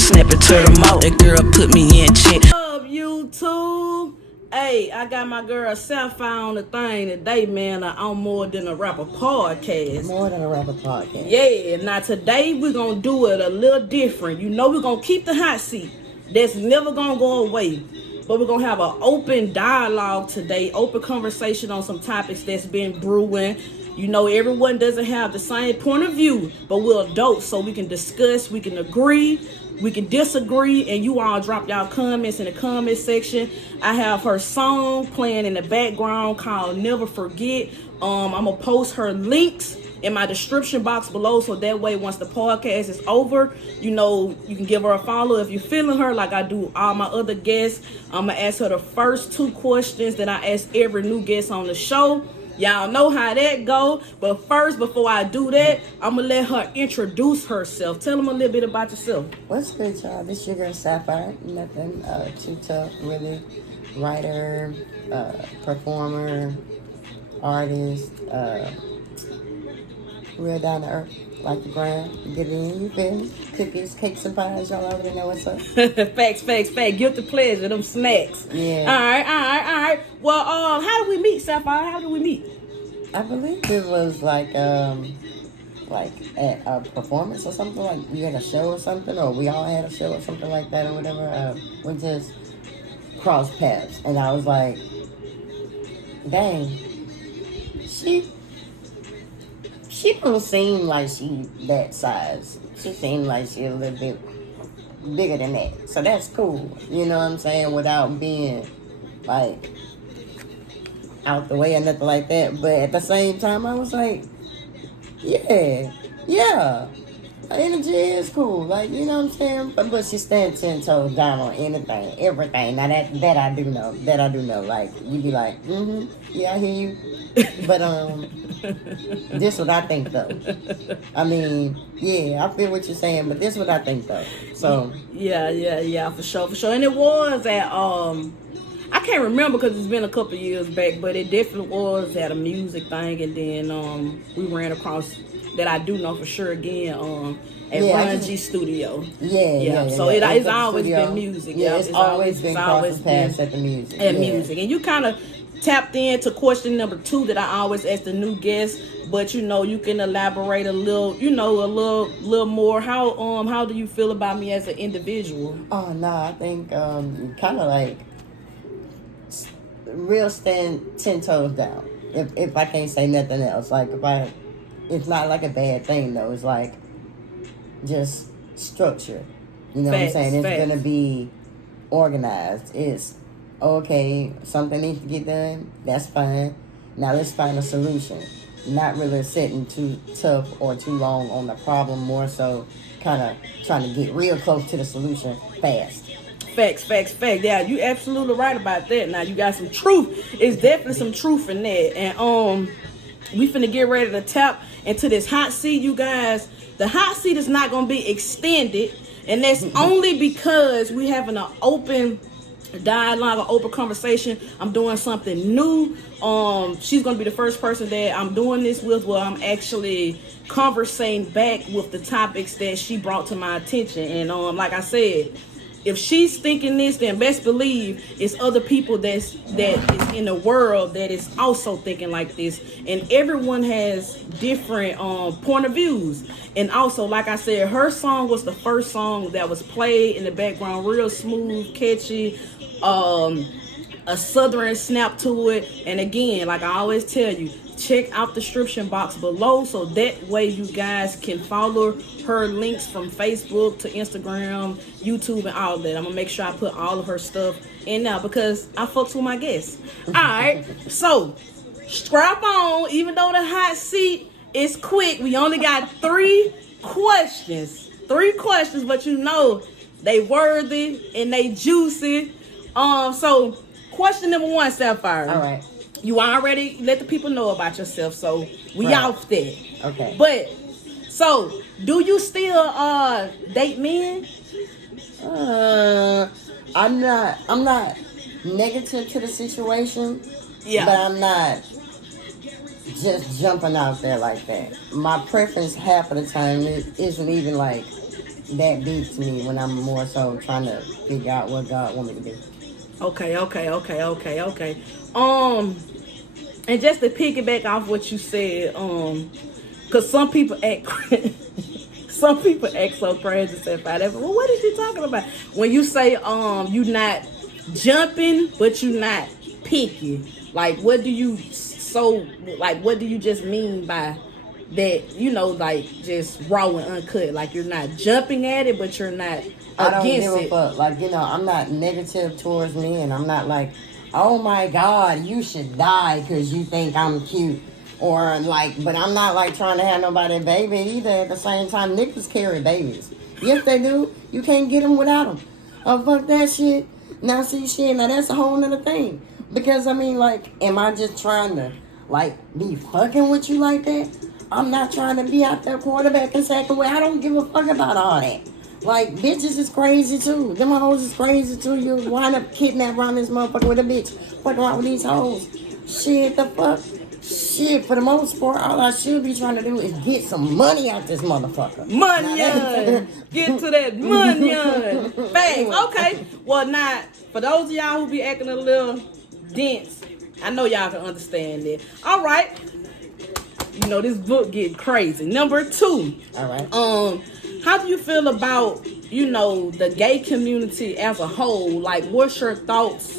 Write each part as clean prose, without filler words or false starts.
snap it to the mouth. That girl put me in check. What up, YouTube? Hey, I got my girl Sapphire on the thing today, man. I'm More Than a Rapper podcast. More Than a Rapper podcast. Yeah, now today we're going to do it a little different. You know, we're going to keep the hot seat. That's never going to go away. But we're going to have an open dialogue today, open conversation on some topics that's been brewing. You know, everyone doesn't have the same point of view, but we're adults, so we can discuss, we can agree, we can disagree, and you all drop y'all comments in the comment section. I have her song playing in the background called Never Forget. I'm going to post her links in my description box below, so that way once the podcast is over, you know, you can give her a follow if you're feeling her like I do all my other guests. I'm going to ask her the first 2 questions that I ask every new guest on the show. Y'all know how that go. But first, before I do that, I'm going to let her introduce herself. Tell them a little bit about yourself. What's good, y'all? This your girl Sapphire. Nothing too tough, really. Writer, performer, artist, real down to earth, like the ground. Get it in, you feel me? Cookies, cakes, and pies. Y'all already know what's up. Facts. Guilty pleasure, them snacks. Yeah. All right. Well, how did we meet, Sapphire? How did we meet? I believe it was like at a performance or something, like you had a show or something, or we all had a show or something like that or whatever. We just crossed paths, and I was like, dang, she don't seem like she that size. She seemed like she a little bit bigger than that. So that's cool. You know what I'm saying? Without being like out the way or nothing like that. But at the same time, I was like, yeah. Her energy is cool. Like, you know what I'm saying? But she stands 10 toes down on anything, everything. Now that I do know. Like, you be like, yeah, I hear you. But this what I think though. I mean, yeah, I feel what you're saying, but this what I think though. So Yeah, for sure. And it was at I can't remember because it's been a couple years back, but it definitely was at a music thing, and then we ran across that I do know for sure again at Ron G Studio. Yeah. So it's always been music. Yeah, it's always been crossing paths at the music. Music, and you kind of tapped into question number 2 that I always ask the new guests, but you know, you can elaborate a little, you know, a little more. How do you feel about me as an individual? Oh no, I think kind of like real stand 10 toes down. If I can't say nothing else, like it's not like a bad thing though. It's like just structure. You know what I'm saying? It's gonna be organized. It's okay, something needs to get done, that's fine. Now let's find a solution. Not really sitting too tough or too long on the problem, more so kind of trying to get real close to the solution fast. Facts. Yeah, you absolutely right about that. Now you got some truth. It's definitely some truth in that. And we finna get ready to tap into this hot seat, you guys. The hot seat is not gonna be extended, and that's only because we having an open dialogue, an open conversation. I'm doing something new. She's gonna be the first person that I'm doing this with, where I'm actually conversing back with the topics that she brought to my attention. And like I said, if she's thinking this, then best believe it's other people that is in the world that is also thinking like this. And everyone has different point of views. And also, like I said, her song was the first song that was played in the background, real smooth, catchy, a southern snap to it. And again, like I always tell you, check out the description box below, so that way you guys can follow her links from Facebook to Instagram, YouTube, and all of that. I'm gonna make sure I put all of her stuff in now because I fucks with my guests. All right, so strap on. Even though the hot seat is quick, we only got 3 questions. 3 questions, but you know they worthy and they juicy. So question number 1, Sapphire. All right. You already let the people know about yourself, so we off there. Okay. But so, do you still date men? I'm not negative to the situation. Yeah. But I'm not just jumping out there like that. My preference half of the time isn't even like that deep to me when I'm more so trying to figure out what God want me to do. Okay. And just to piggyback off what you said, cause some people act some people act so crazy, Sapphire. Well, what is you talking about? When you say you not jumping, but you not picky. Like what do you what do you just mean by that, like just raw and uncut? Like you're not jumping at it, but you're not I don't against give a it. fuck. Like, I'm not negative towards men. I'm not like, oh my God, you should die because you think I'm cute. Or like, but I'm not like trying to have nobody baby either. At the same time, niggas carry babies. Yes, they do. You can't get them without them. Oh, fuck that shit. Now, see, shit, now that's a whole nother thing. Because, I mean, like, am I just trying to, like, be fucking with you like that? I'm not trying to be out there quarterbacking second way. I don't give a fuck about all that. Like, bitches is crazy, too. Them hoes is crazy, too. You wind up kidnapped around this motherfucker with a bitch. Fucking around with these hoes. Shit, the fuck? Shit, for the most part, all I should be trying to do is get some money out this motherfucker. Money. Get to that money. Facts. Okay. Well, not for those of y'all who be acting a little dense. I know y'all can understand that. All right. This book getting crazy. Number 2. All right. How do you feel about the gay community as a whole? Like, what's your thoughts,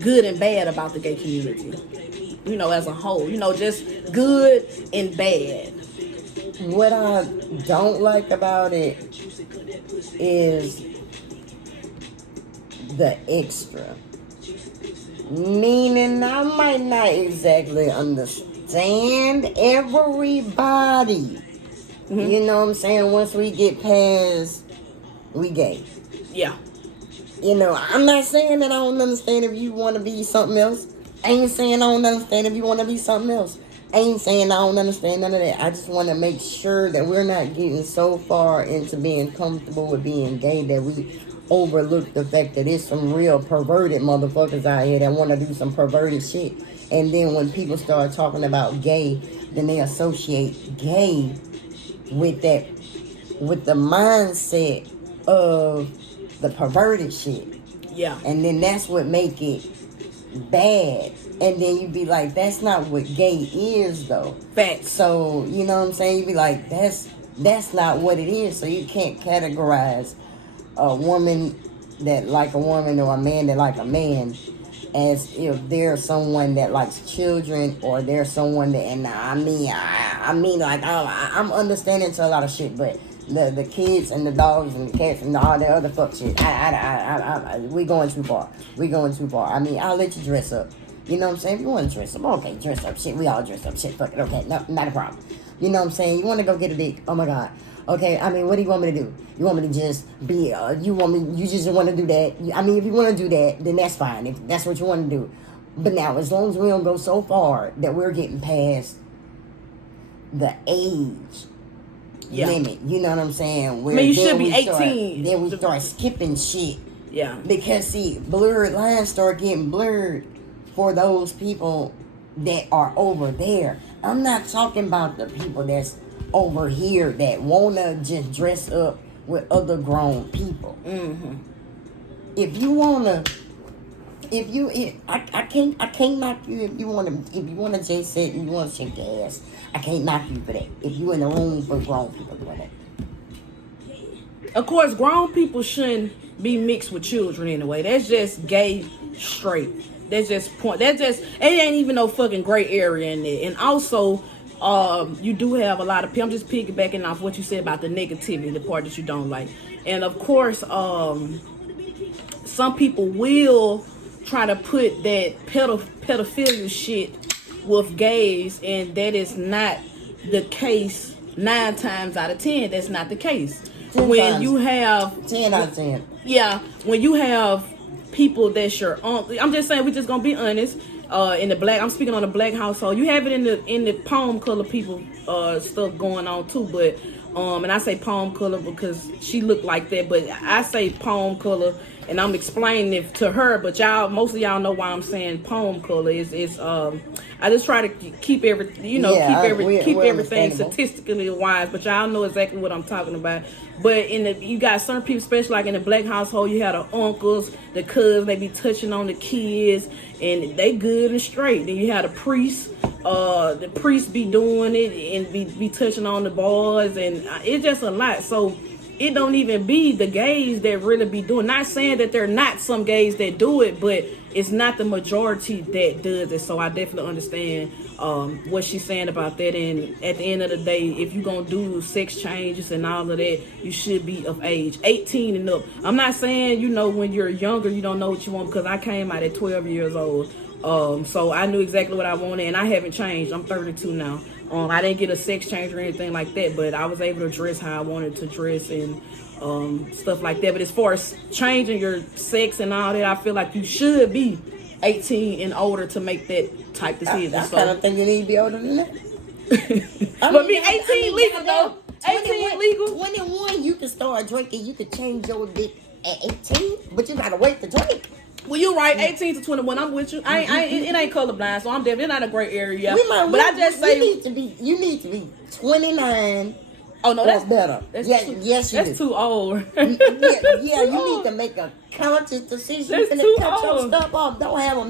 good and bad about the gay community? As a whole, just good and bad. What I don't like about it is the extra. Meaning I might not exactly understand everybody. Mm-hmm. You know what I'm saying? Once we get past, we gay. Yeah. I'm not saying that I don't understand if you want to be something else. I ain't saying I don't understand if you want to be something else. I ain't saying I don't understand none of that. I just want to make sure that we're not getting so far into being comfortable with being gay that we overlook the fact that there's some real perverted motherfuckers out here that want to do some perverted shit. And then when people start talking about gay, then they associate gay with the mindset of the perverted shit. Yeah. And then that's what make it bad. And then you be like, that's not what gay is though. Facts. So, you know what I'm saying? You be like, that's not what it is. So you can't categorize a woman that like a woman or a man that like a man as if they're someone that likes children or they're someone that, and I mean like, I'm understanding to a lot of shit, but the kids and the dogs and the cats and all the other fuck shit, we going too far. I mean, I'll let you dress up. You know what I'm saying? If you want to dress up, okay, dress up. Shit, we all dress up. Shit, fuck it. Okay, no, not a problem. You know what I'm saying? You want to go get a dick? Oh my God. Okay, I mean, what do you want me to do? You want me to just be, you just want to do that? I mean, if you want to do that, then that's fine. If that's what you want to do. But now, as long as we don't go so far that we're getting past the age limit, you know what I'm saying? Where you should be 18. Then we start skipping shit. Yeah. Because, see, blurred lines start getting blurred for those people that are over there. I'm not talking about the people that's over here that want to just dress up with other grown people. Mm-hmm. If you want to, I can't knock you if you want to just sit and you want to shake your ass. I can't knock you for that. If you in the room for grown people doing that. Of course, grown people shouldn't be mixed with children anyway. That's just gay straight. That's just it ain't even no fucking gray area in there. And also, you do have a lot of people. I'm just piggybacking off what you said about the negativity, the part that you don't like. And of course, some people will try to put that pedophilia shit with gays, and that is not the case. 9 times out of 10, that's not the case. 10 you have 10 out of 10. Yeah, when you have people that's your uncle. I'm just saying, we're just gonna be honest. I'm speaking on the black household. You have it in the palm color people stuff going on too, but and I say palm color because she looked like that, but I say palm color and I'm explaining it to her. But most of y'all know why I'm saying poem color. Is I just try to keep everything, keep everything statistically wise. But y'all know exactly what I'm talking about. But you got certain people, especially like in the black household, you had the uncles, the cousins, they be touching on the kids, and they good and straight. Then you had a priest. The priest be doing it and be touching on the boys, and it's just a lot. So it don't even be the gays that really be doing. Not saying that there are not some gays that do it, but it's not the majority that does it. So I definitely understand what she's saying about that. And at the end of the day, if you're gonna do sex changes and all of that, you should be of age, 18 and up. I'm not saying when you're younger you don't know what you want, because I came out at 12 years old. So I knew exactly what I wanted, and I haven't changed. I'm 32 now. I didn't get a sex change or anything like that, but I was able to dress how I wanted to dress and stuff like that. But as far as changing your sex and all that, I feel like you should be 18 and older to make that type decision. I kind of think you need to be older than that. But 18 legal though. 18 legal. 21, you can start drinking. You can change your dick at 18, but you gotta wait to drink. Well, you're right. 18 to 21. I'm with you. It ain't colorblind, so I'm definitely not a gray area. You need to be 29. Oh no, that's better. That's too old. You need to make a conscious decision. That's to too cut your old. stuff off. Don't have a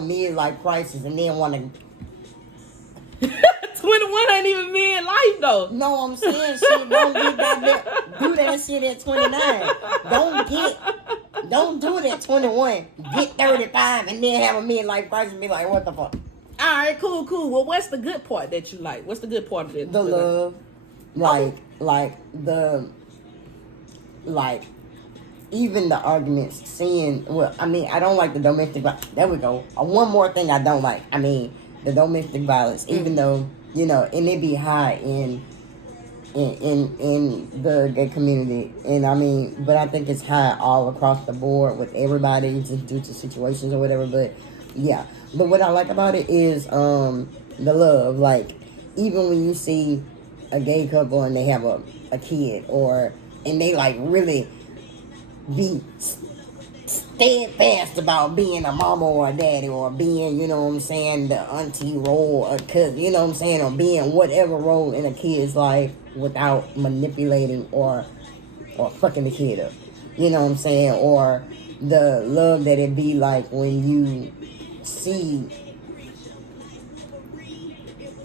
midlife crisis and then want to. 21 ain't even midlife though. No, I'm saying shit. Don't do that shit at 29. Don't do it at 21. Get 35 and then have a midlife crisis and be like, what the fuck? All right, cool. Well, what's the good part that you like? What's the good part of it? The love, even the arguments. I don't like the domestic. There we go. One more thing I don't like. The domestic violence. Even though and it be high in the gay community, and but I think it's high all across the board with everybody just due to situations or whatever. But yeah. But what I like about it is the love. Like, even when you see a gay couple and they have a kid, and they like really be steadfast about being a mama or a daddy, or being, the auntie role, or cousin, or being whatever role in a kid's life without manipulating or fucking the kid up. Or the love that it be like when you see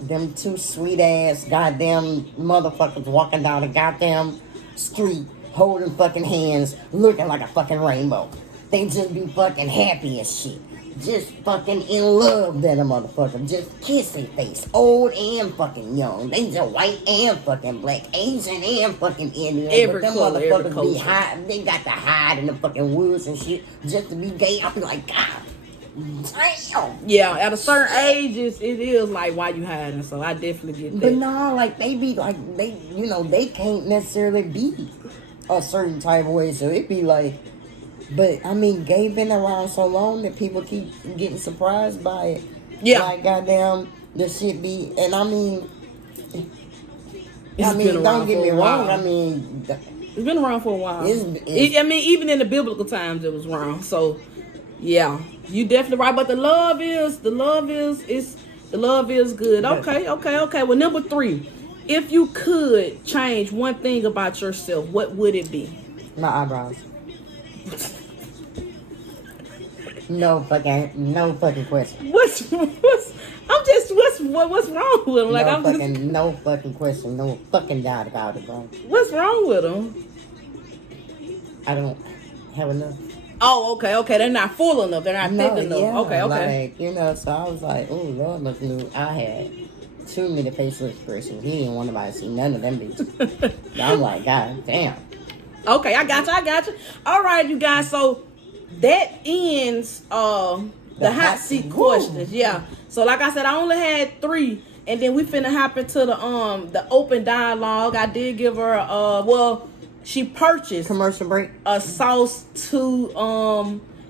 them two sweet ass goddamn motherfuckers walking down the goddamn street holding fucking hands, looking like a fucking rainbow. They just be fucking happy as shit. Just fucking in love that a motherfucker. Just kiss their face. Old and fucking young. They just white and fucking black. Asian and fucking Indian. But them motherfuckers be hide. They got to hide in the fucking woods and shit just to be gay. I be like, God damn. Yeah, at a certain age, it is like, why you hiding? So I definitely get that. But no, like, they be like, they can't necessarily be a certain type of way. So it be like, but gay been around so long that people keep getting surprised by it. Yeah. Like, goddamn, the shit be, and don't get me wrong. It's been around for a while. Even in the biblical times, it was wrong. So, yeah, you definitely right. But the love is good. Okay. Well, number 3, if you could change one thing about yourself, what would it be? My eyebrows. No fucking question. What's wrong with him? Like, no fucking question. No fucking doubt about it, bro. What's wrong with him? I don't have enough. Oh, okay. They're not full enough. They're not thick enough. Yeah, Okay. Like, so I was like, oh, Lord must knew I had too many facial expressions. He didn't want nobody to see none of them bitches. I'm like, God damn. Okay, I got you. All right, you guys. So that ends the hot seat questions. Yeah. So like I said, I only had 3, and then we finna hop into the open dialogue. I did give her she purchased commercial break a sauce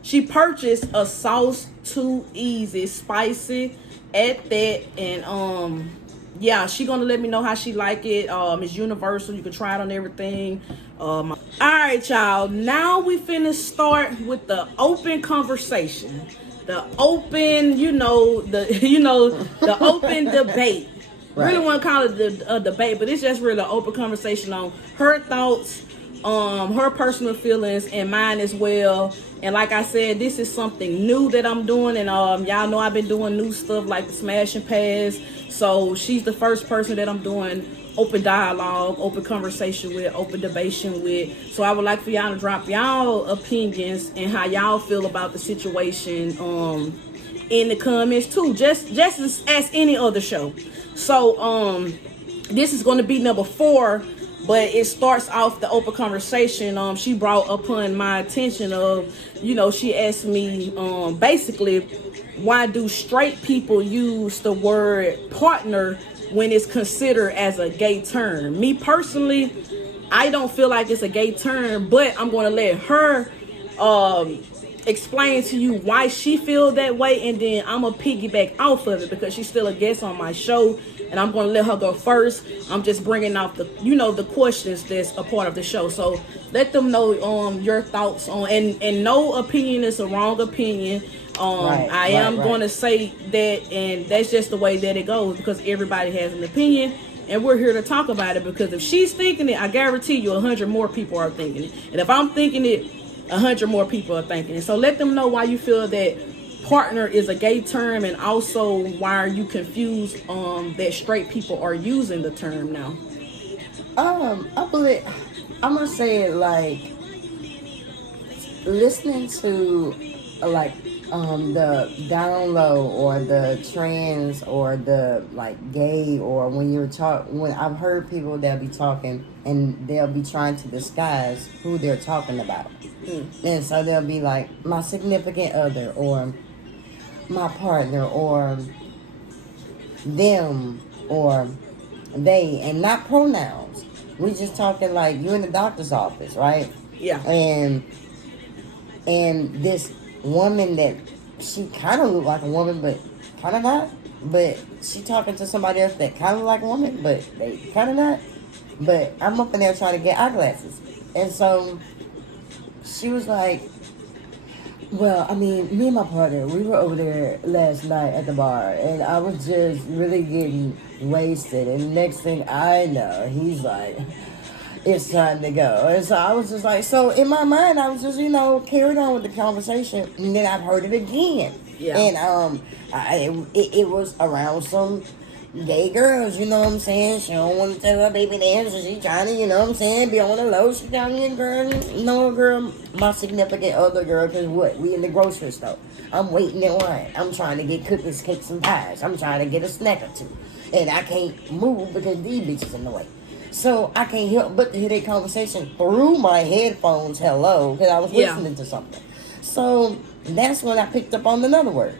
she purchased a sauce too easy, spicy at that, and yeah, she gonna let me know how she like it. It's universal. You can try it on everything. All right, y'all. Now we finna start with the open conversation, the open, the open debate. Right. Really want to call it a debate, but it's just really an open conversation on her thoughts, her personal feelings, and mine as well. And like I said, this is something new that I'm doing, and y'all know I've been doing new stuff like the smash and pass. So she's the first person that I'm doing open dialogue, open conversation with, open debation with. So I would like for y'all to drop y'all opinions and how y'all feel about the situation in the comments too, just as any other show. So this is going to be number 4, but it starts off the open conversation. She brought upon my attention of, she asked me basically, why do straight people use the word partner when it's considered as a gay term? Me personally, I don't feel like it's a gay term, but I'm going to let her explain to you why she feel that way, and then I'm gonna piggyback off of it because she's still a guest on my show, and I'm gonna let her go first. I'm just bringing out the questions that's a part of the show, so let them know your thoughts on, and no opinion is a wrong opinion. I am going to say that, and that's just the way that it goes because everybody has an opinion, and we're here to talk about it. Because if she's thinking it, I guarantee you 100 more people are thinking it, and if I'm thinking it, 100 more people are thinking it. So let them know why you feel that partner is a gay term, and also why are you confused that straight people are using the term now. I believe I'm gonna say it like listening to the down low or the trans or the gay, or when I've heard people that be talking and they'll be trying to disguise who they're talking about. And so they'll be like my significant other or my partner or them or they, and not pronouns. We just talking like you in the doctor's office, right? Yeah. And this woman that she kind of look like a woman, but kind of not. But she talking to somebody else that kind of like a woman, but they kind of not. But I'm up in there trying to get eyeglasses, and so she was like, well, I mean, me and my partner, we were over there last night at the bar, and I was just really getting wasted. And next thing I know, he's like, it's time to go. And so I was just like, so in my mind, I was just, carried on with the conversation. And then I've heard it again. Yeah. And it was around some gay girls, you know what I'm saying? She don't want to tell her baby names, so she trying to, you know what I'm saying, be on the low. She down here, girl, my significant other girl, because what? We in the grocery store. I'm waiting in line. I'm trying to get cookies, cakes, and pies. I'm trying to get a snack or two. And I can't move because these bitches in the way. So I can't help but to hear their conversation through my headphones, because I was listening to something. So that's when I picked up on another word.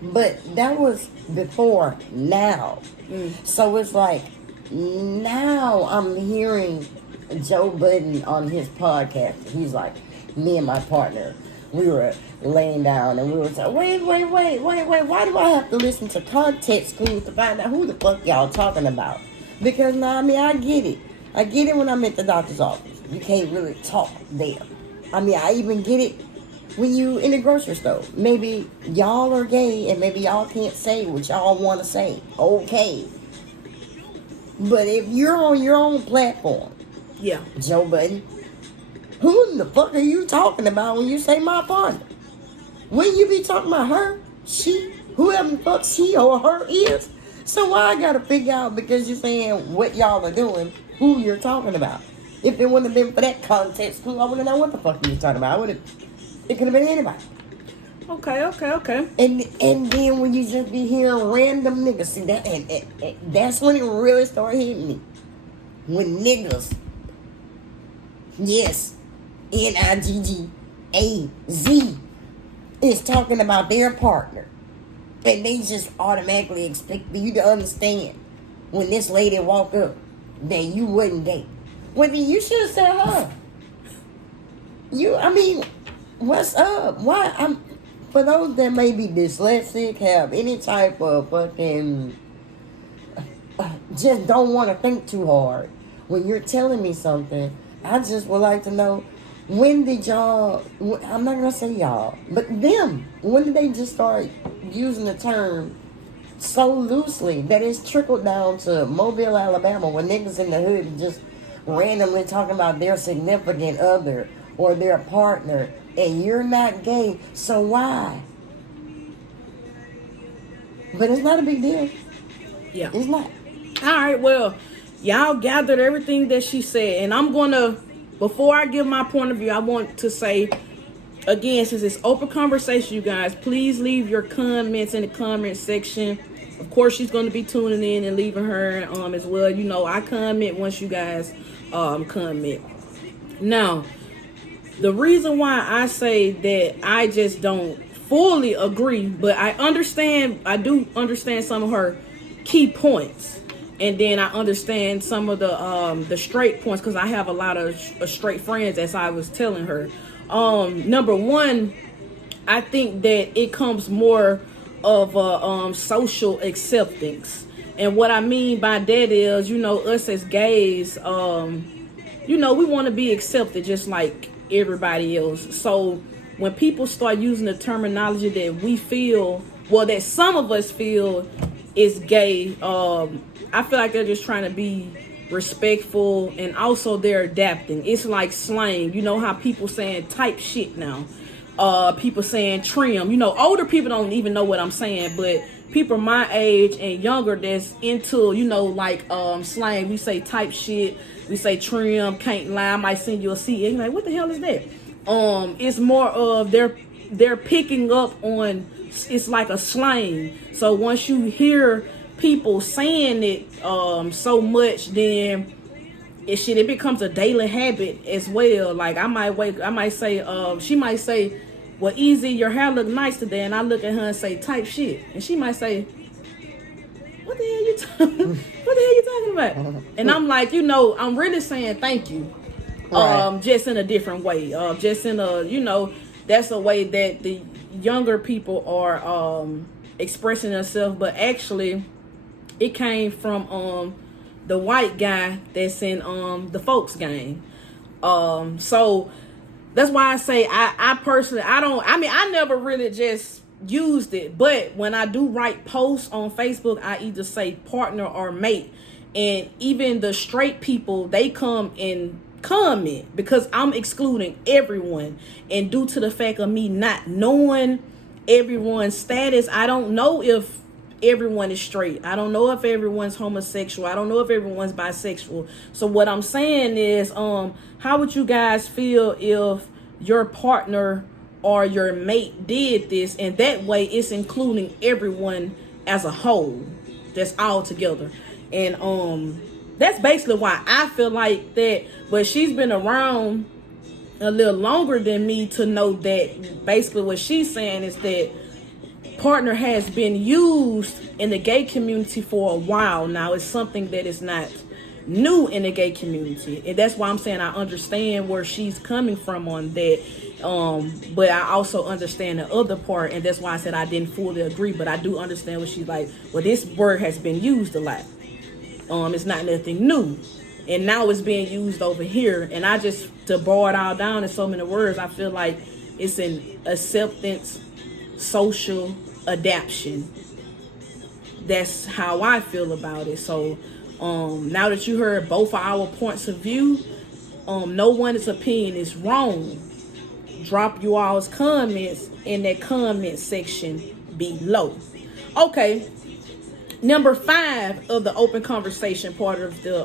But that was before now. So it's like, now I'm hearing Joe Budden on his podcast. He's like, me and my partner, we were laying down and we were saying, wait, why do I have to listen to context clues to find out who the fuck y'all talking about? Because now, I get it. I get it when I'm at the doctor's office. You can't really talk there. I even get it when you in the grocery store. Maybe y'all are gay and maybe y'all can't say what y'all want to say. Okay. But if you're on your own platform, yeah, Joe Budden, who in the fuck are you talking about when you say my partner? Wouldn't you be talking about her, she, whoever the fuck she or her is? So why I gotta figure out, because you're saying what y'all are doing, who you're talking about? If it wouldn't have been for that context clue, I wouldn't know what the fuck you were talking about. It could have been anybody. Okay. And then when you just be hearing random niggas, see that, and that's when it really started hitting me. When niggas, yes, NIGGAZ, is talking about their partner. And they just automatically expect you to understand when this lady walk up that you wouldn't date. Well, then you should have said her. What's up? Why? For those that may be dyslexic, have any type of fucking, just don't want to think too hard. When you're telling me something, I just would like to know, when did y'all, I'm not going to say y'all, but them, when did they just start using the term so loosely that it's trickled down to Mobile, Alabama, where niggas in the hood just randomly talking about their significant other or their partner, and you're not gay, so why? But it's not a big deal. Yeah. It's not. All right, well, y'all gathered everything that she said, and I'm gonna, before I give my point of view, I want to say again, since it's open conversation, you guys, please leave your comments in the comment section. Of course, she's going to be tuning in and leaving her as well. You know, I comment once you guys comment. Now, the reason why I say that I just don't fully agree, but I do understand some of her key points, and then I understand some of the straight points, because I have a lot of straight friends, as I was telling her. Number one, I think that it comes more of a social acceptance, and what I mean by that is, you know, us as gays, you know, we want to be accepted just like everybody else. So when people start using the terminology that we feel, well, that some of us feel is gay, I feel like they're just trying to be respectful, and also they're adapting. It's like slang. You know how people saying type shit now. People saying trim. You know, older people don't even know what I'm saying, but people my age and younger that's into, you know, like slang, we say type shit, we say trim, can't lie, I might send you a CD. And you're like, what the hell is that? It's more of they're picking up on, it's like a slang. So once you hear people saying it so much, then it becomes a daily habit as well. Like I might say, she might say, well, Easy, your hair look nice today, and I look at her and say type shit, and she might say, what the hell you talking about? And I'm like, you know, I'm really saying thank you. Right. Just in a different way. Just in a, you know, that's a way that the younger people are expressing themselves, but actually it came from the white guy that's in the folks gang. So that's why I say I personally, I never really just used it, but when I do write posts on Facebook, I either say partner or mate, and even the straight people, they come and comment, because I'm excluding everyone, and due to the fact of me not knowing everyone's status, I don't know if everyone is straight, I don't know if everyone's homosexual, I don't know if everyone's bisexual. So what I'm saying is, how would you guys feel if your partner or your mate did this, and that way it's including everyone as a whole, that's all together? And that's basically why I feel like that. But she's been around a little longer than me to know that basically what she's saying is that partner has been used in the gay community for a while now. It's something that is not new in the gay community, and that's why I'm saying I understand where she's coming from on that, but I also understand the other part, and that's why I said I didn't fully agree, but I do understand what she's like, well, this word has been used a lot, it's not nothing new, and now it's being used over here, and I just, to boil it all down in so many words, I feel like it's an acceptance, social adaptation. That's how I feel about it. So now that you heard both of our points of view, no one's opinion is wrong. Drop you all's comments in that comment section below. Okay, number 5 of the open conversation part of the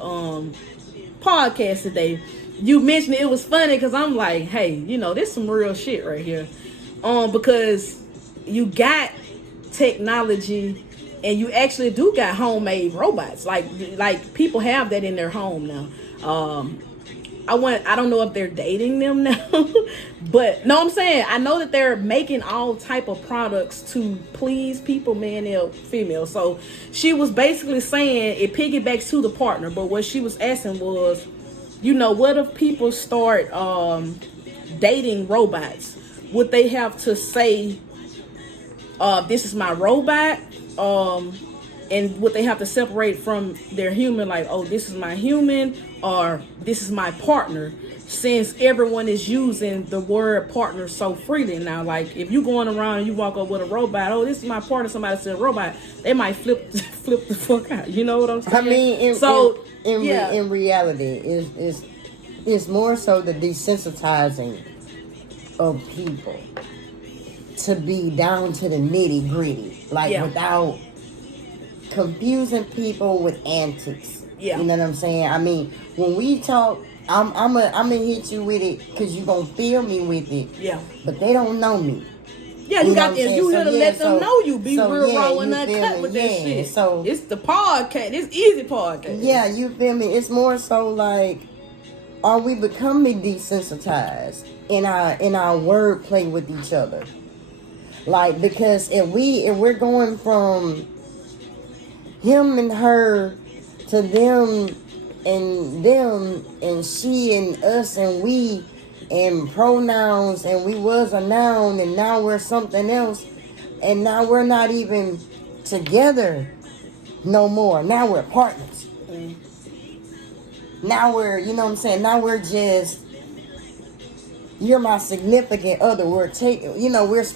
podcast today, you mentioned it was funny because I'm like, hey, you know, this some real shit right here, because you got technology and you actually do got homemade robots. Like people have that in their home now. I don't know if they're dating them now, but no, I'm saying I know that they're making all type of products to please people, man and female. So she was basically saying it piggybacks to the partner, but what she was asking was, you know, what if people start dating robots? Would they have to say, this is my robot? and what they have to separate from their human, like, oh, this is my human or this is my partner, since everyone is using the word partner so freely now. Like, if you going around and you walk up with a robot, oh, this is my partner, somebody said robot, they might flip the fuck out. You know what I'm saying? I mean, in reality, it's more so the desensitizing of people to be down to the nitty gritty, like without confusing people with antics. Yeah. You know what I'm saying? I mean, when we talk, I'm gonna hit you with it because you gonna feel me with it. Yeah. But they don't know me. Yeah, you got if you here to let them know you be real raw and uncut with that shit. So it's the podcast. It's easy podcast. Yeah, you feel me? It's more so like, are we becoming desensitized in our wordplay with each other? Like, because if we're going from him and her to them and she and us and we and pronouns and we was a noun and now we're something else and now we're not even together no more. Now we're partners. Now we're, you know what I'm saying? Now we're just, you're my significant other. We're taking, you know, it's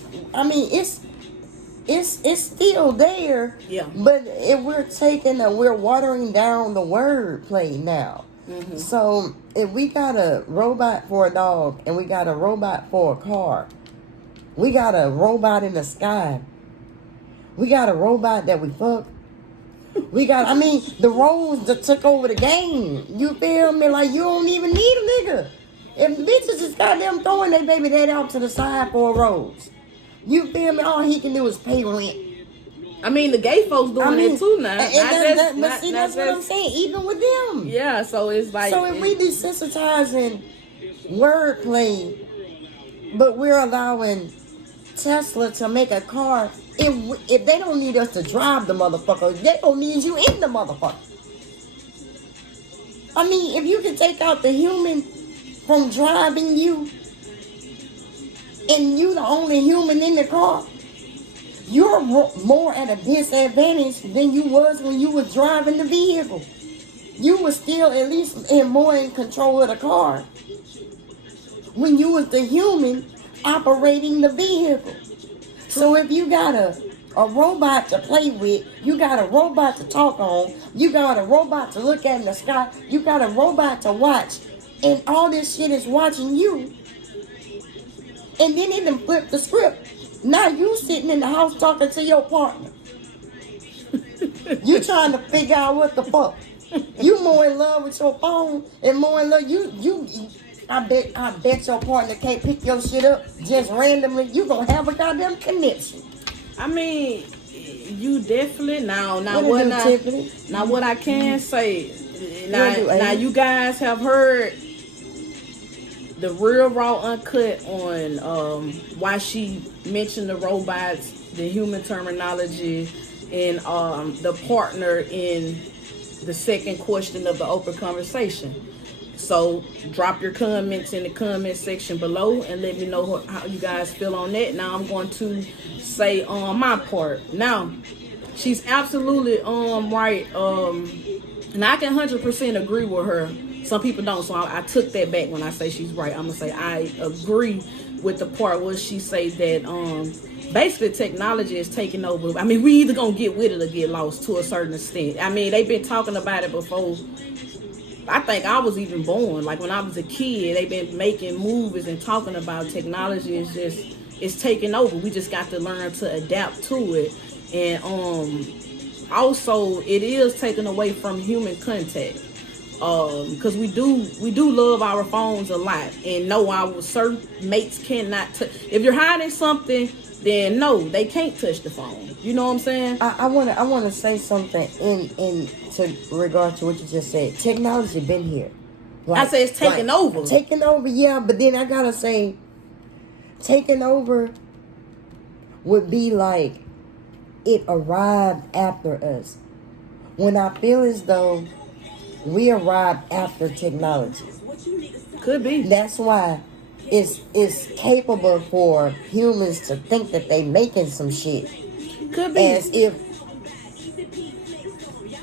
still there. Yeah. But if we're watering down the wordplay now. Mm-hmm. So if we got a robot for a dog and we got a robot for a car, we got a robot in the sky, we got a robot that we fuck. The roles that took over the game. You feel me? Like, you don't even need a nigga. If bitches just goddamn throwing their baby daddy out to the side for a rose. You feel me? All he can do is pay rent. I mean, the gay folks doing it too now. That's what I'm saying. Even with them. Yeah, so it's like. So if we desensitizing wordplay, but we're allowing Tesla to make a car, if they don't need us to drive the motherfucker, they don't need you in the motherfucker. I mean, if you can take out the human from driving you, and you the only human in the car, you're more at a disadvantage than you was when you was driving the vehicle. You were still at least more in control of the car when you was the human operating the vehicle. So if you got a robot to play with, you got a robot to talk on, you got a robot to look at in the sky, you got a robot to watch, and all this shit is watching you. And then it done flip the script. Now you sitting in the house talking to your partner. You trying to figure out what the fuck. You more in love with your phone and more in love. I bet your partner can't pick your shit up just randomly. You gonna have a goddamn connection. I mean, you definitely now what I can say. Now you guys have heard the real raw uncut on why she mentioned the robots, the human terminology, and the partner in the second question of the open conversation. So drop your comments in the comment section below and let me know how you guys feel on that. Now I'm going to say on my part. Now, she's absolutely right. And I can 100% agree with her. Some people don't, so I took that back when I say she's right. I'm gonna say I agree with the part where she say that basically technology is taking over. I mean, we either gonna get with it or get lost to a certain extent. I mean, they've been talking about it before. I think I was even born. Like when I was a kid, they've been making movies and talking about technology is just, it's taking over. We just got to learn to adapt to it. And also it is taken away from human contact. Because we do love our phones a lot, and no, our certain mates cannot touch. If you're hiding something, then no, they can't touch the phone. You know what I'm saying? I wanna say something in to regard to what you just said. Technology been here. Like, I say it's taking over. Taking over, yeah, but then I gotta say, taking over would be like it arrived after us. When I feel as though we arrived after technology. Could be. That's why it's capable for humans to think that they making some shit. Could be. As if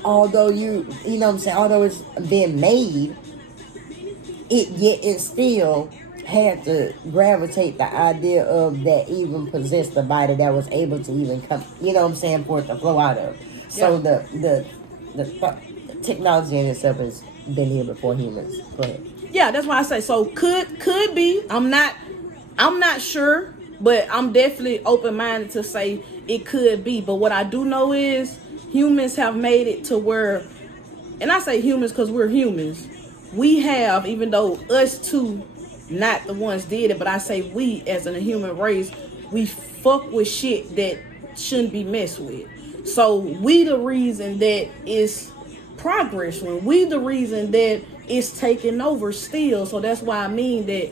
although you know what I'm saying, although it's been made, it still had to gravitate the idea of that even possessed a body that was able to even come, you know what I'm saying, for it to flow out of. So the technology in itself has been here before humans. Go ahead. Yeah, that's why I say so. Could be. I'm not sure, but I'm definitely open minded to say it could be. But what I do know is humans have made it to where, and I say humans because we're humans. We have, even though us two, not the ones did it, but I say we as in a human race, we fuck with shit that shouldn't be messed with. So we the reason that it's progress. When we the reason that it's taking over still. So that's why I mean that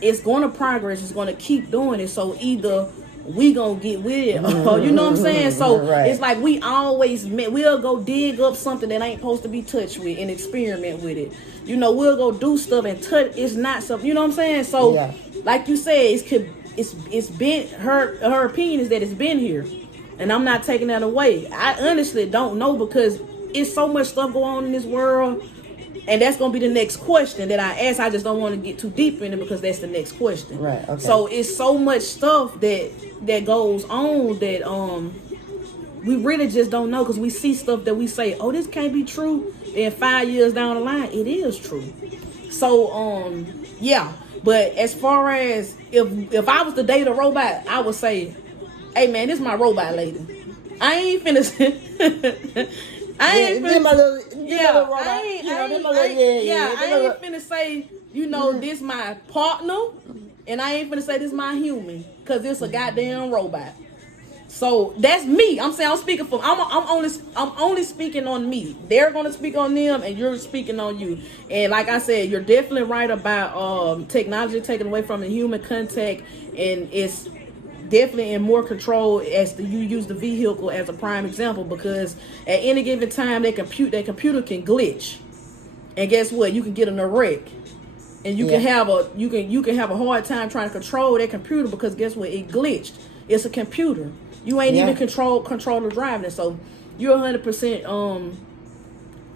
it's going to progress. It's going to keep doing it. So either we gonna get with it, or, you know what I'm saying? So Right. it's like we always we'll go dig up something that ain't supposed to be touched with and experiment with it. You know, we'll go do stuff and touch. It's not something. You know what I'm saying? So Yeah. like you said, it's been her opinion is that it's been here, and I'm not taking that away. I honestly don't know because it's so much stuff going on in this world. And that's going to be the next question that I ask. I just don't want to get too deep in it because that's the next question. Right, okay. So it's so much stuff that goes on that we really just don't know because we see stuff that we say, oh, this can't be true. Then 5 years down the line, it is true. So, yeah. But as far as if I was to date a robot, I would say, hey, man, this is my robot lady. I ain't finna... I ain't finna say, you know, this my partner, and I ain't finna say this my human, cause it's a goddamn robot. So that's me. I'm saying I'm speaking for. I'm only speaking on me. They're gonna speak on them, and you're speaking on you. And like I said, you're definitely right about technology taking away from the human contact, and it's definitely in more control as you use the vehicle as a prime example, because at any given time that computer can glitch, and guess what, you can get in a wreck, and you can have a hard time trying to control that computer because guess what, it glitched. It's a computer. You ain't even control the driving it. So you're 100%.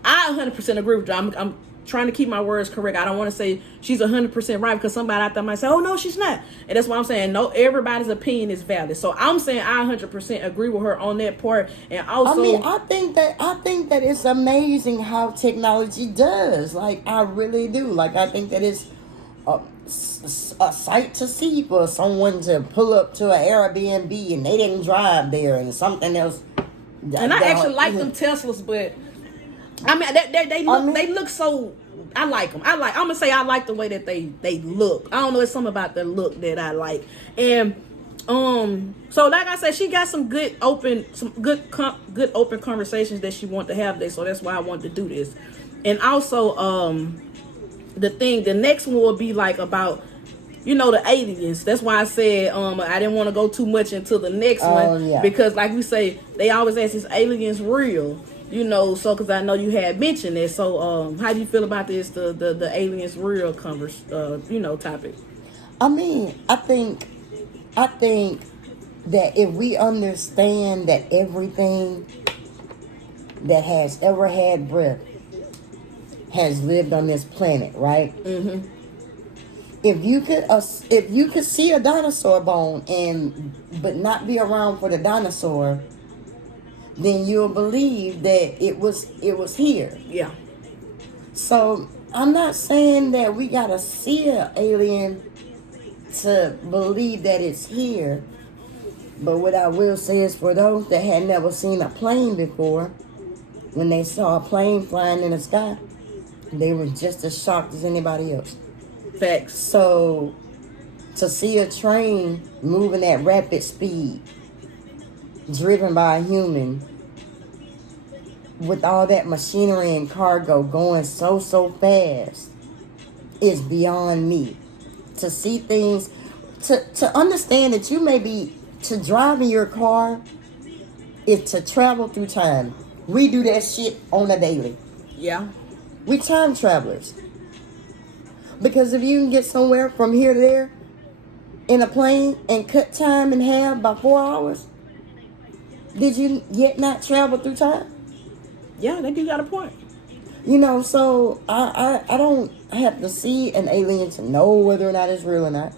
I 100% agree with you. I'm trying to keep my words correct. I don't want to say she's 100% right because somebody out there might say, oh no, she's not. And that's why I'm saying no, everybody's opinion is valid. So I'm saying I 100% agree with her on that part. And also, I mean, I think that it's amazing how technology does. Like, I really do. Like, I think that it's a sight to see for someone to pull up to an Airbnb and they didn't drive there and something else. And I actually like them Teslas, but I mean, they look so. I like them. I'm gonna say I like the way that they look. I don't know. It's something about the look that I like. And so like I said, she got some good open conversations that she wanted to have today. So that's why I wanted to do this. And also the next one will be like about, you know, the aliens. That's why I said I didn't want to go too much into the next one because like we say, they always ask, is aliens real? You know, so because I know you had mentioned it. So how do you feel about this, the aliens real topic? I mean, I think that if we understand that everything that has ever had breath has lived on this planet, right? Mm-hmm. If you could see a dinosaur bone but not be around for the dinosaur, then you'll believe that it was here. Yeah. So I'm not saying that we gotta see an alien to believe that it's here. But what I will say is, for those that had never seen a plane before, when they saw a plane flying in the sky, they were just as shocked as anybody else. Facts. So to see a train moving at rapid speed, driven by a human, with all that machinery and cargo going so fast, is beyond me. To see things, to understand that you may be, to drive in your car is to travel through time. We do that shit on a daily. Yeah. We time travelers. Because if you can get somewhere from here to there in a plane and cut time in half by 4 hours, did you yet not travel through time? Yeah, I think you got a point. You know, so I don't have to see an alien to know whether or not it's real or not.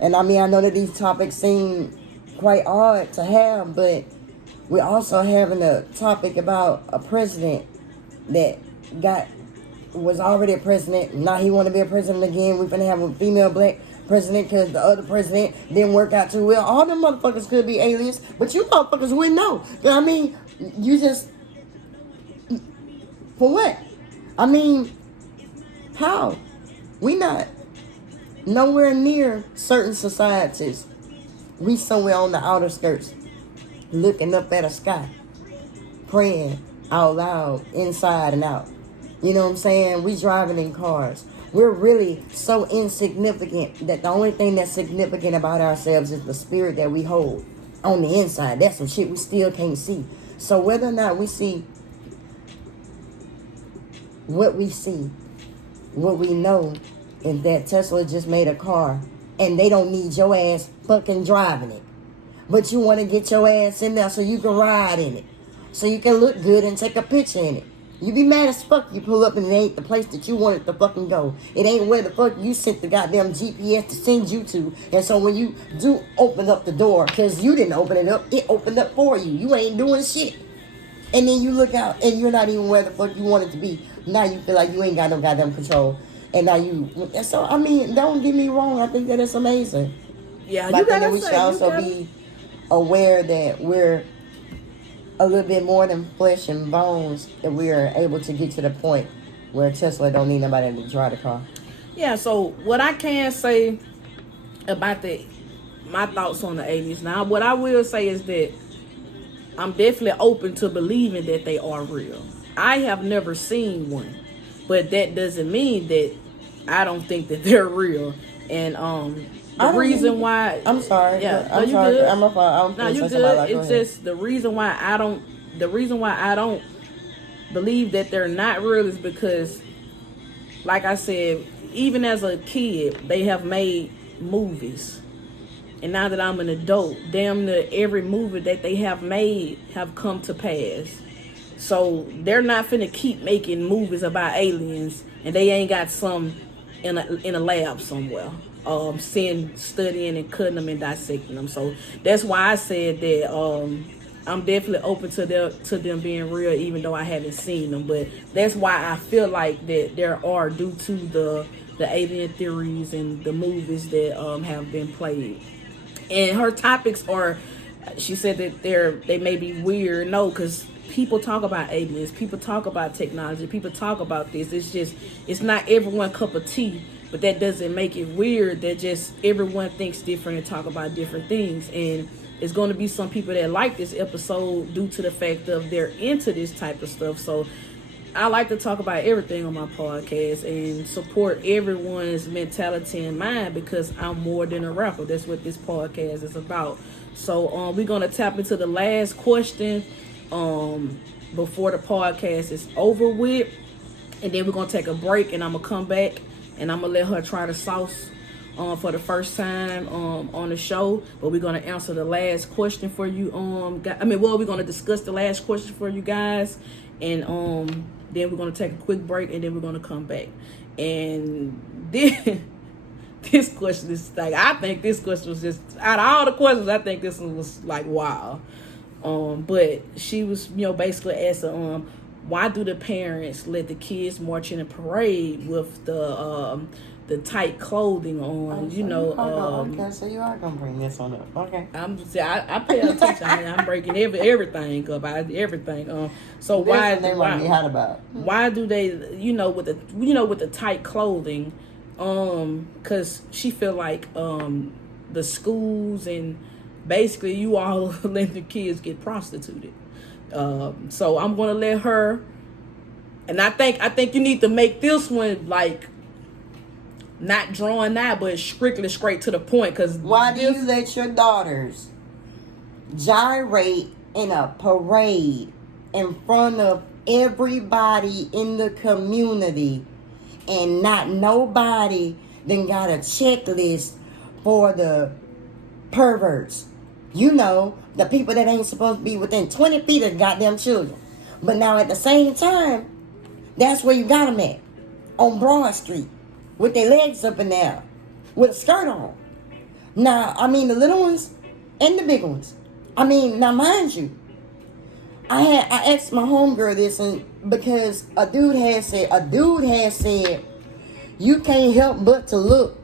And I mean, I know that these topics seem quite odd to have, but we're also having a topic about a president that was already a president. Now he want to be a president again. We're gonna have a female black president because the other president didn't work out too well. All them motherfuckers could be aliens, but you motherfuckers wouldn't know. I mean, you just for what? I mean, how? We not nowhere near certain societies. We somewhere on the outer skirts, looking up at a sky, praying out loud, inside and out. You know what I'm saying? We driving in cars. We're really so insignificant that the only thing that's significant about ourselves is the spirit that we hold on the inside. That's some shit we still can't see. So whether or not we see what we know is that Tesla just made a car and they don't need your ass fucking driving it. But you want to get your ass in there so you can ride in it. So you can look good and take a picture in it. You be mad as fuck you pull up and it ain't the place that you wanted to fucking go. It ain't where the fuck you sent the goddamn GPS to send you to. And so when you do open up the door, because you didn't open it up, it opened up for you. You ain't doing shit. And then you look out and you're not even where the fuck you wanted to be. Now you feel like you ain't got no goddamn control. And now you... So, I mean, don't get me wrong. I think that it's amazing. Yeah, but you I think gotta that we should also be aware that we're a little bit more than flesh and bones, that we are able to get to the point where Tesla don't need nobody to drive the car. Yeah, so what I can say about my thoughts on the aliens. Now, what I will say is that I'm definitely open to believing that they are real. I have never seen one, but that doesn't mean that I don't think that they're real. And the reason why I'm sorry. Yeah, I'm sorry. good. No, you good. It's just the reason why I don't believe that they're not real is because, like I said, even as a kid, they have made movies. And now that I'm an adult, damn near every movie that they have made have come to pass. So they're not finna keep making movies about aliens and they ain't got some in a lab somewhere. Studying and cutting them and dissecting them. So that's why I said that I'm definitely open to them being real, even though I haven't seen them. But that's why I feel like that there are, due to the alien theories and the movies that have been played. And her topics are, she said that they may be weird. No, because people talk about aliens, people talk about technology, people talk about this. It's not everyone cup of tea. But that doesn't make it weird. That just everyone thinks different and talk about different things. And it's going to be some people that like this episode due to the fact of they're into this type of stuff. So I like to talk about everything on my podcast and support everyone's mentality and mind, because I'm more than a rapper. That's what this podcast is about. So we're going to tap into the last question before the podcast is over with. And then we're going to take a break and I'm going to come back. And I'm going to let her try the sauce for the first time on the show. But we're going to answer the last question for you. We're going to discuss the last question for you guys. And then we're going to take a quick break. And then we're going to come back. And then this question is like, I think this question was just, out of all the questions, I think this one was like, wow. But she was, basically asking, why do the parents let the kids march in a parade with the tight clothing on? Okay, so you are gonna bring this on up. Okay. I pay attention. I'm breaking everything up. Everything. So why be hot about? Why do they? With the tight clothing? Because she feel like the schools and basically you all let the kids get prostituted. So I'm gonna let her, and I think you need to make this one like not drawn out, but strictly straight to the point. Cause why do you let your daughters gyrate in a parade in front of everybody in the community, and not nobody then got a checklist for the perverts? The people that ain't supposed to be within 20 feet of goddamn children. But now at the same time, that's where you got them at. On Broad Street. With their legs up in there. With a skirt on. Now, I mean, the little ones and the big ones. I mean, now mind you, I asked my homegirl this, and because a dude had said, you can't help but to look.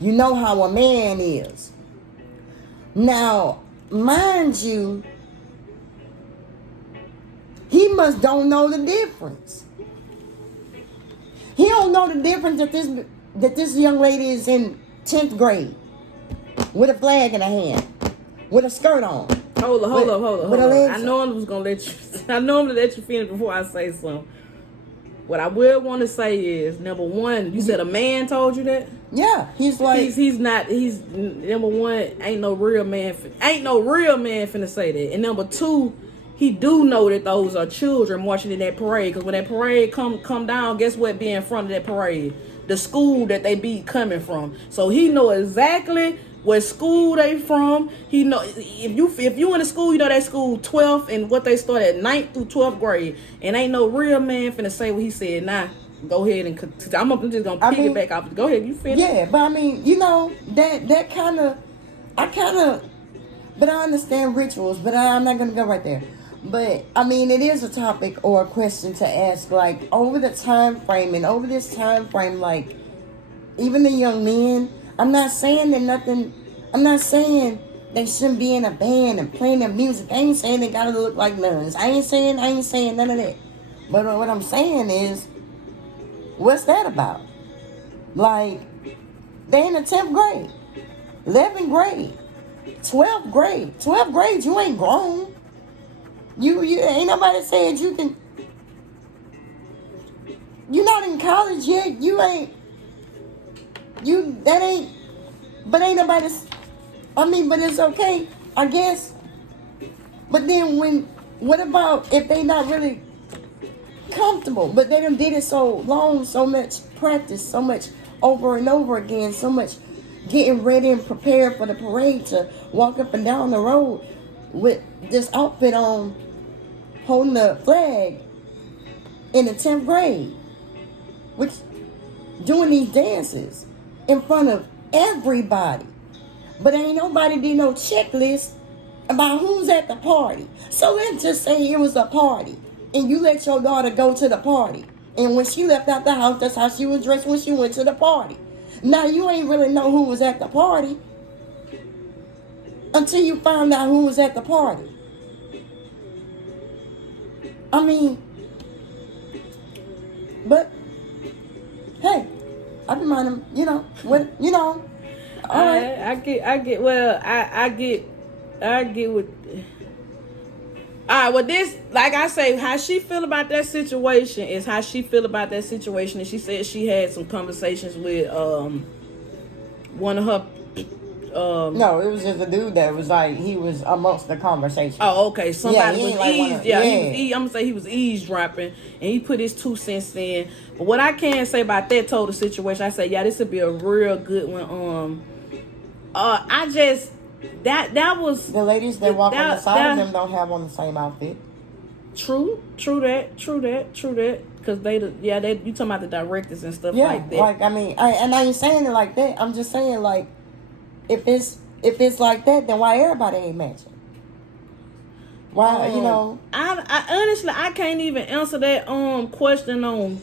You know how a man is. Now, mind you, he must don't know the difference. He don't know the difference that this young lady is in 10th grade with a flag in her hand, with a skirt on. Hold up. I know I'm just gonna let you. I know I'm gonna let you finish before I say something. What I will want to say is, number one, you said a man told you that. Yeah, he's like he's not. He's number one. Ain't no real man finna say that. And number two, he do know that those are children marching in that parade. Because when that parade come down, guess what? Be in front of that parade, the school that they be coming from. So he know exactly what school they from. He know if you in a school, you know that school 12th and what they start at 9th through 12th grade. And ain't no real man finna say what he said. Nah, go ahead and I'm just gonna piggyback off. Go ahead, you finish. Yeah, but I mean, you know that kind of, but I understand rituals. But I'm not gonna go right there. But I mean, it is a topic or a question to ask, like over the time frame and over this time frame, like even the young men. I'm not saying they shouldn't be in a band and playing their music. I ain't saying they gotta look like nuns. I ain't saying none of that. But what I'm saying is, what's that about? Like, they in the 10th grade, 11th grade, 12th grade. 12th grade, you ain't grown. You ain't nobody said you can. You're not in college yet. But ain't nobody. I mean, but it's okay, I guess. But then what about if they not really comfortable, but they done did it so long, so much practice, so much over and over again, so much getting ready and prepared for the parade to walk up and down the road with this outfit on, holding the flag in the 10th grade, which doing these dances in front of everybody. But ain't nobody did no checklist about who's at the party. So let's just say it was a party and you let your daughter go to the party. And when she left out the house, that's how she was dressed when she went to the party. Now you ain't really know who was at the party until you found out who was at the party. I mean, but hey, I be minding, what. All right. I get what. All right, well, this, like I say, how she feel about that situation is how she feel about that situation. And she said she had some conversations with one of her. No, it was just a dude that was like, he was amongst the conversation. Oh, okay. Somebody was I'm gonna say he was eavesdropping, and he put his 2 cents in. But what I can say about that total situation, I say, yeah, this would be a real good one. I just that was the ladies that walk on the side of them don't have on the same outfit. True that. Because they you talking about the directors and stuff like that. Like I mean, I ain't saying it like that. I'm just saying, like, if it's like that, then why everybody ain't matching? Why I honestly I can't even answer that question on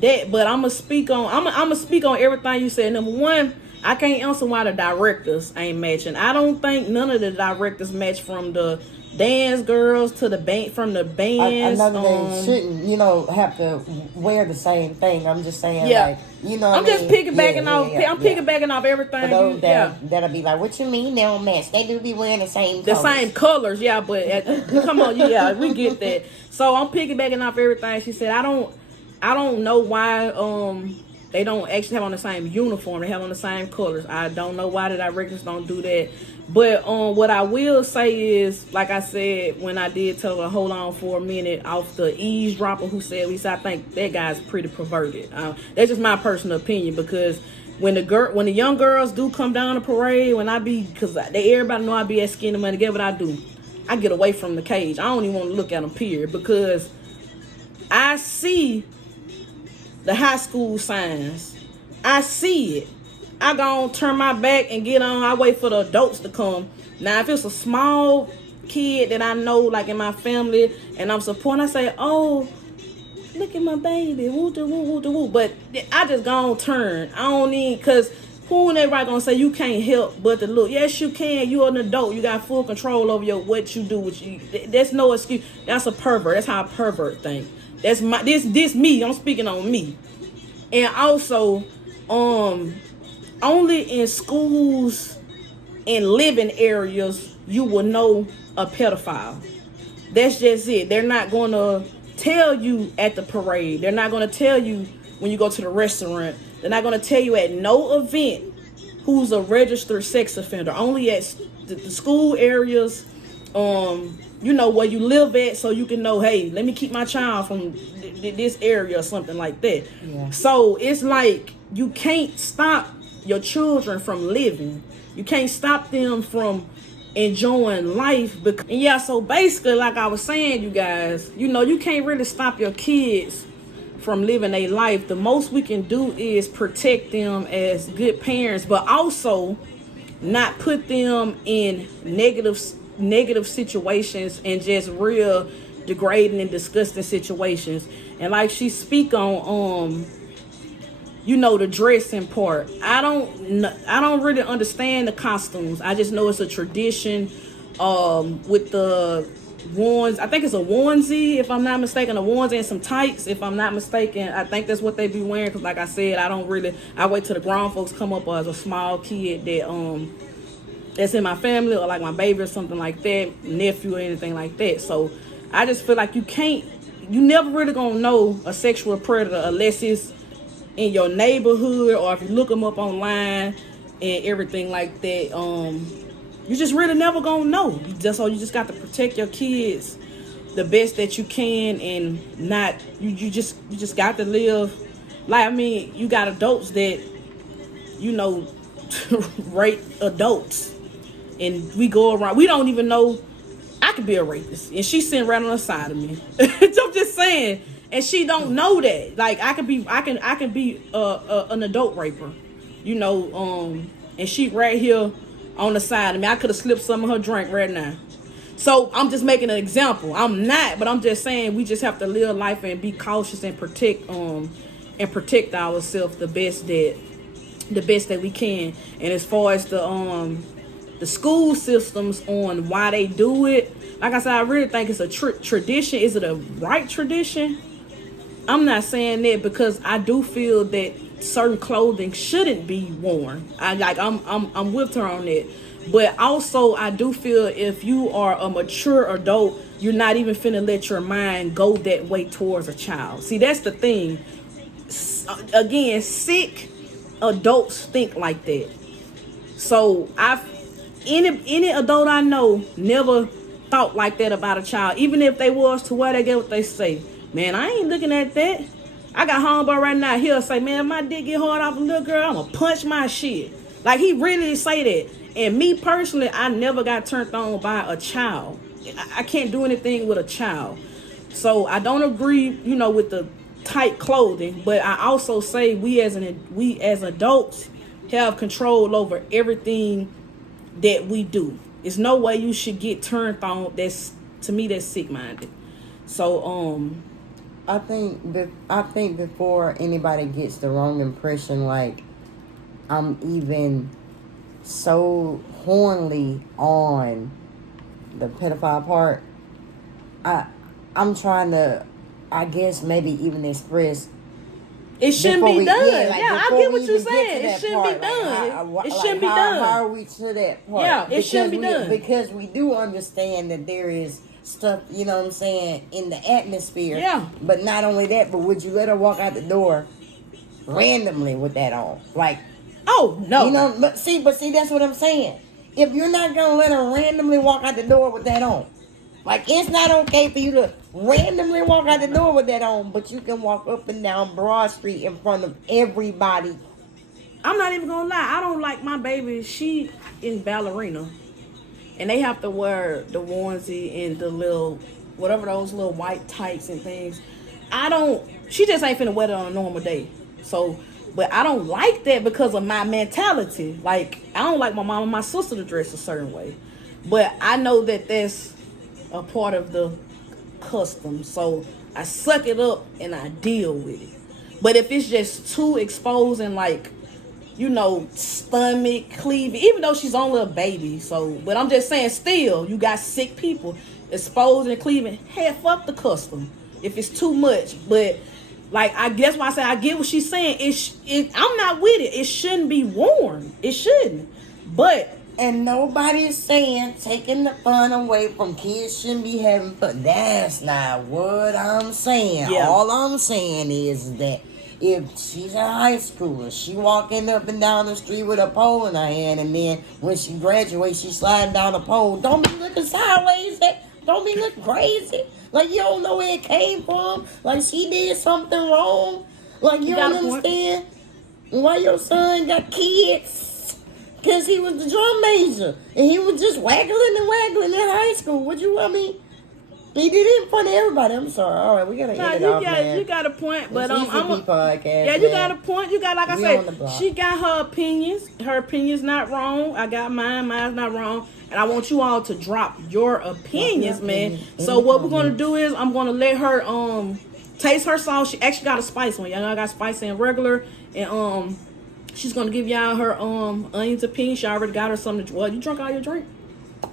that, but I'm gonna speak on everything you said. Number one, I can't answer why the directors ain't matching. I don't think none of the directors match, from the dance girls to the band, from the bands. I know they shouldn't, have to wear the same thing. I'm just saying, I'm just piggybacking off. I'm piggybacking off everything. For those that'll be like, what you mean they don't match? They do be wearing the same colors. Same colors, yeah. But come on, we get that. So I'm piggybacking off everything she said. I don't know why they don't actually have on the same uniform. They have on the same colors. I don't know why the directors don't do that. But what I will say is, like I said, when I did tell her hold on for a minute off the eavesdropper who said, I think that guy's pretty perverted. That's just my personal opinion, because when the young girls do come down the parade, because everybody know I be at Skinny Money, get what I do. I get away from the cage. I don't even want to look at them, period, because I see the high school signs. I see it. I gonna turn my back and get on. I wait for the adults to come. Now, if it's a small kid that I know, like in my family, and I'm supporting, I say, oh, look at my baby, woo da woo, woo da woo. But I just gonna turn. I don't need, because who and everybody gonna say you can't help but to look. Yes, you can. You're an adult. You got full control over what you do. That's no excuse. That's a pervert. That's how a pervert think. That's my this me. I'm speaking on me. And also, only in schools and living areas you will know a pedophile. That's just it. They're not gonna tell you at the parade. They're not gonna tell you when you go to the restaurant. They're not gonna tell you at no event who's a registered sex offender. Only at the school areas, you know, where you live at, so you can know, hey, let me keep my child from this area or something like that. Yeah. So it's like you can't stop your children from living. You can't stop them from enjoying life. And yeah, so basically, like I was saying, you guys, you know, you can't really stop your kids from living a life. The most we can do is protect them as good parents, but also not put them in negative situations and just real degrading and disgusting situations. And like she speak on you know, the dressing part. I don't really understand the costumes. I just know it's a tradition with the ones. I think it's a onesie, if I'm not mistaken, a onesie and some tights, if I'm not mistaken. I think that's what they be wearing, because like I said, I wait till the grown folks come up, or as a small kid that that's in my family, or like my baby or something like that, nephew or anything like that. So I just feel like you never really gonna know a sexual predator unless it's in your neighborhood, or if you look them up online and everything like that. You just really never gonna know. You just got to protect your kids the best that you can, and not you just got to live. Like, I mean, you got adults that, you know, rape adults, and we go around, we don't even know. I could be a rapist, and she's sitting right on the side of me. I'm just saying. And she don't know that. Like, I can be an adult raper, you know, and she right here on the side of me. I could have slipped some of her drink right now. So I'm just making an example. I'm not, but I'm just saying we just have to live life and be cautious and protect ourselves the best that we can. And as far as the school systems on why they do it, like I said, I really think it's a tradition. Is it a right tradition? I'm not saying that, because I do feel that certain clothing shouldn't be worn. I'm with her on that. But also, I do feel if you are a mature adult, you're not even finna let your mind go that way towards a child. See, that's the thing. Again, sick adults think like that. So any adult I know never thought like that about a child. Even if they was to where they get what they say. Man, I ain't looking at that. I got homeboy right now. He'll say, man, if my dick get hard off a little girl, I'm gonna punch my shit. Like, he really say that. And me personally, I never got turned on by a child. I can't do anything with a child. So I don't agree, you know, with the tight clothing. But I also say we as adults have control over everything that we do. There's no way you should get turned on. To me, that's sick-minded. So I think before anybody gets the wrong impression, like I'm even so hornily on the pedophile part, I'm trying to, I guess, maybe even express it shouldn't be done. I get what you're saying. It shouldn't be done. It shouldn't be done. How are we to that part? Yeah, it shouldn't be done. Because we do understand that there is stuff, you know what I'm saying, in the atmosphere. Yeah. But not only that, but would you let her walk out the door randomly with that on? Like, oh no. You know, but see, that's what I'm saying. If you're not gonna let her randomly walk out the door with that on, like, it's not okay for you to randomly walk out the door with that on, but you can walk up and down Broad Street in front of everybody. I'm not even gonna lie. I don't like my baby. She in ballerina. and they have to wear the onesie and the little, whatever those little white tights and things. She just ain't finna wear it on a normal day. So, but I don't like that because of my mentality. Like, I don't like my mom and my sister to dress a certain way. But I know that that's a part of the custom. So I suck it up and I deal with it. But if it's just too exposing, like, you know, stomach, cleavage, even though she's only a baby. So, but I'm just saying, still, you got sick people exposing and cleaving. Hey, fuck the custom if it's too much. But like, I guess why I say I get what she's saying. I'm not with it. It shouldn't be worn. It shouldn't. But and nobody's saying taking the fun away from kids shouldn't be having fun. That's not what I'm saying. Yeah. All I'm saying is that if she's in high school and she walking up and down the street with a pole in her hand, and then when she graduates, she sliding down the pole, don't be looking sideways. Don't be looking crazy. Like, you don't know where it came from. Like, she did something wrong. Like, you don't understand why your son got kids. Because he was the drum major. And he was just waggling and waggling in high school. What you want me? He did it in front of everybody. I'm sorry. All right, we gotta end it off, man. You got a point, but podcast, yeah, you got a point. You got, like I said, she got her opinions. Her opinion's not wrong. I got mine. Mine's not wrong. And I want you all to drop your opinions, man. So what we're gonna do is I'm gonna let her taste her sauce. She actually got a spice one. Y'all know I got spicy and regular, and she's gonna give y'all her onions opinion. She already got her something to. Well, you drunk all your drink?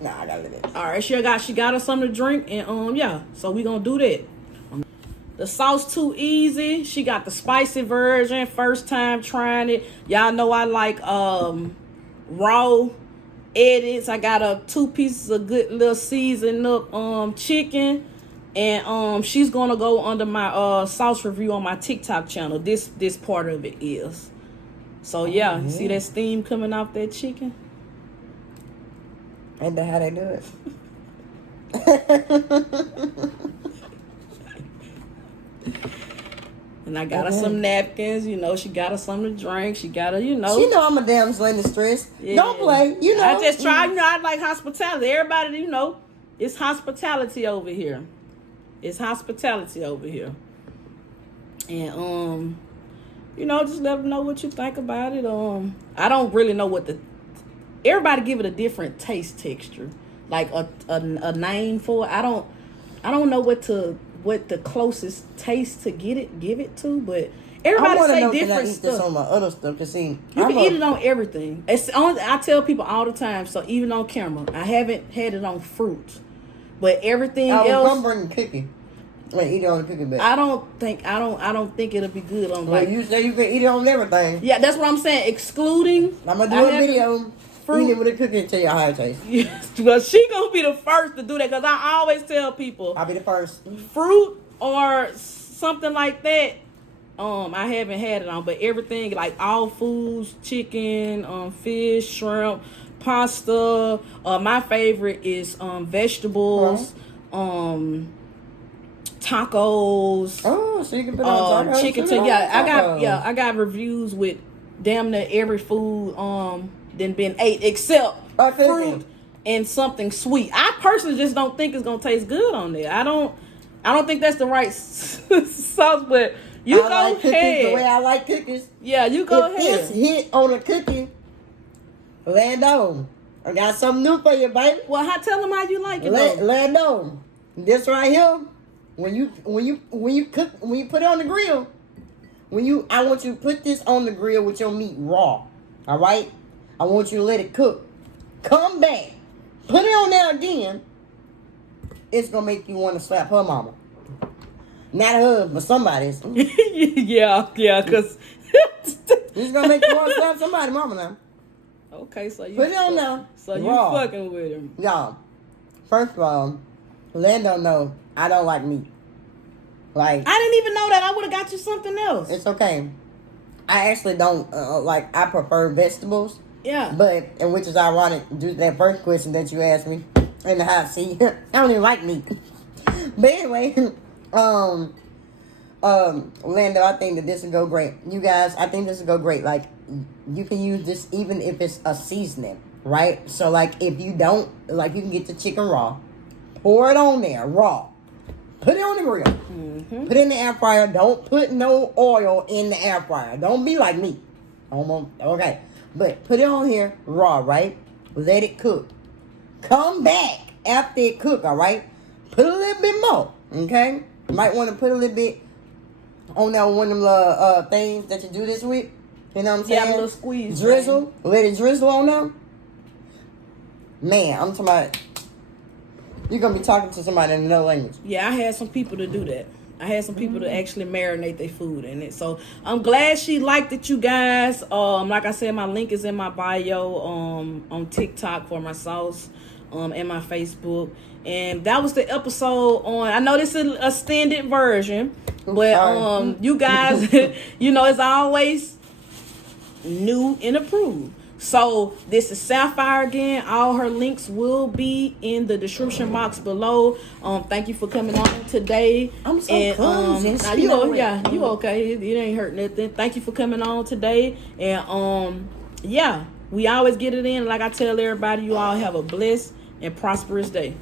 Nah, I gotta let it. All right, she got her something to drink, and yeah, so we gonna do that. The sauce too easy. She got the spicy version. First time trying it. Y'all know I like raw edits. I got 2 pieces of good little seasoned up chicken, and she's gonna go under my sauce review on my TikTok channel. This part of it is. So yeah, you see that steam coming off that chicken? Ain't that how they do it? And I got her some napkins. You know, she got her something to drink. She got her, you know. She know I'm a damsel in distress. Yeah. Don't play, you know. I just try, you know, I like hospitality. Everybody, you know, it's hospitality over here. It's hospitality over here. And, you know, just let them know what you think about it. I don't really know what everybody give it a different taste texture, like a name for it. I don't know what the closest taste to give it to, but everybody say different stuff. This on my other stuff, cause see, you can eat it on everything. I tell people all the time, so even on camera, I haven't had it on fruit, but everything else. I'm bringing cookie. Like, eat it on the cookie bag. I don't think it'll be good on. Well, you say you can eat it on everything. Yeah, that's what I'm saying. Excluding. I'm gonna do a video. Eat it with a cookie and tell you how it tastes. Yes, well, she gonna be the first to do that, because I always tell people I'll be the first. Fruit or something like that. I haven't had it on, but everything like all foods, chicken, fish, shrimp, pasta. My favorite is vegetables, tacos. Oh, so you can put on tacos. Chicken. I got reviews with damn near every food than been ate except fruit and something sweet. I personally just don't think it's gonna taste good on there. I don't think that's the right sauce, but you go like ahead. The way I like cookies. Yeah, you go if ahead. This hit on a cookie, land on. I got something new for you, baby. Well, tell them how you like it. Land on. This right here, when you put it on the grill, I want you to put this on the grill with your meat raw. All right. I want you to let it cook. Come back. Put it on there again. It's going to make you want to slap her mama. Not her, but somebody's. yeah, because... It's going to make you want to slap somebody's mama now. Okay, so you... Put it on there. So you fucking with him. Y'all, first of all, Lando know I don't like meat. Like, I didn't even know that. I would have got you something else. It's okay. I actually don't, I prefer vegetables. Yeah. But, and which is ironic, due to that first question that you asked me in the hot seat. I don't even like meat. But anyway, Lando, I think that this will go great. You guys, I think this will go great. Like, you can use this even if it's a seasoning. right? So like if you don't, like you can get the chicken raw, pour it on there raw, put it on the grill, put it in the air fryer. Don't put no oil in the air fryer. Don't be like me. Okay, but put it on here raw, right? Let it cook. Come back after it cook, all right? Put a little bit more, okay? You might want to put a little bit on that one of them little things that you do this with. You know what I'm saying? Yeah, a little squeeze. Drizzle. Thing. Let it drizzle on them. Man, I'm talking about, you're going to be talking to somebody in another language. Yeah, I had some people to do that. I had some people to actually marinate their food in it. So I'm glad she liked it, you guys. Like I said, my link is in my bio on TikTok for my sauce, and my Facebook. And that was the episode on, I know this is a extended version, but you guys, you know, it's always new and approved. So this is Sapphire again. All her links will be in the description box below. Thank you for coming on today. I'm so clumsy. You okay? It ain't hurt nothing. Thank you for coming on today. And yeah, we always get it in. Like I tell everybody, you all have a blessed and prosperous day.